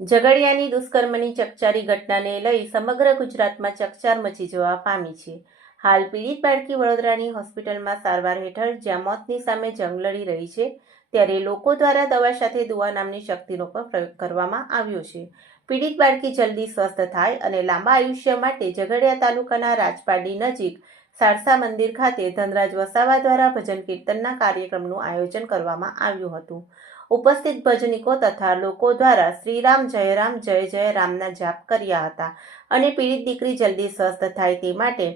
ઝઘડિયાની દુષ્કર્મની ચકચારી ઘટનાને લઈ સમગ્ર ગુજરાતમાં ચકચાર મચી જવા પામી છે. હાલ પીડિત બાળકી વડોદરાની હોસ્પિટલમાં સારવાર હેઠળ જ્યાં મોતની સામે જંગ લડી રહી છે, ત્યારે લોકો દ્વારા દવા સાથે દુઆ નામની શક્તિનો પણ પ્રયોગ કરવામાં આવ્યો છે. પીડિત બાળકી જલ્દી સ્વસ્થ થાય અને લાંબા આયુષ્ય માટે ઝઘડિયા તાલુકાના રાજપારડી નજીક સારસા મંદિર ખાતે ધનરાજ વસાવા દ્વારા ભજન કીર્તનના કાર્યક્રમનું આયોજન કરવામાં આવ્યું હતું. ઉપસ્થિત ભજનિકો તથા લોકો દ્વારા શ્રીરામ જય જય રામના જાપ કર્યા હતા અને પીડિત દીકરી જલ્દી સ્વસ્થ થાય તે માટે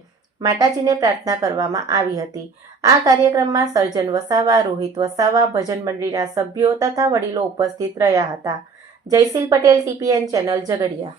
માતાજીને પ્રાર્થના કરવામાં આવી હતી. આ કાર્યક્રમમાં સર્જન વસાવા, રોહિત વસાવા, ભજન મંડળીના સભ્યો તથા વડીલો ઉપસ્થિત રહ્યા હતા. Jayshil Patel, TPN channel, Jhagadia.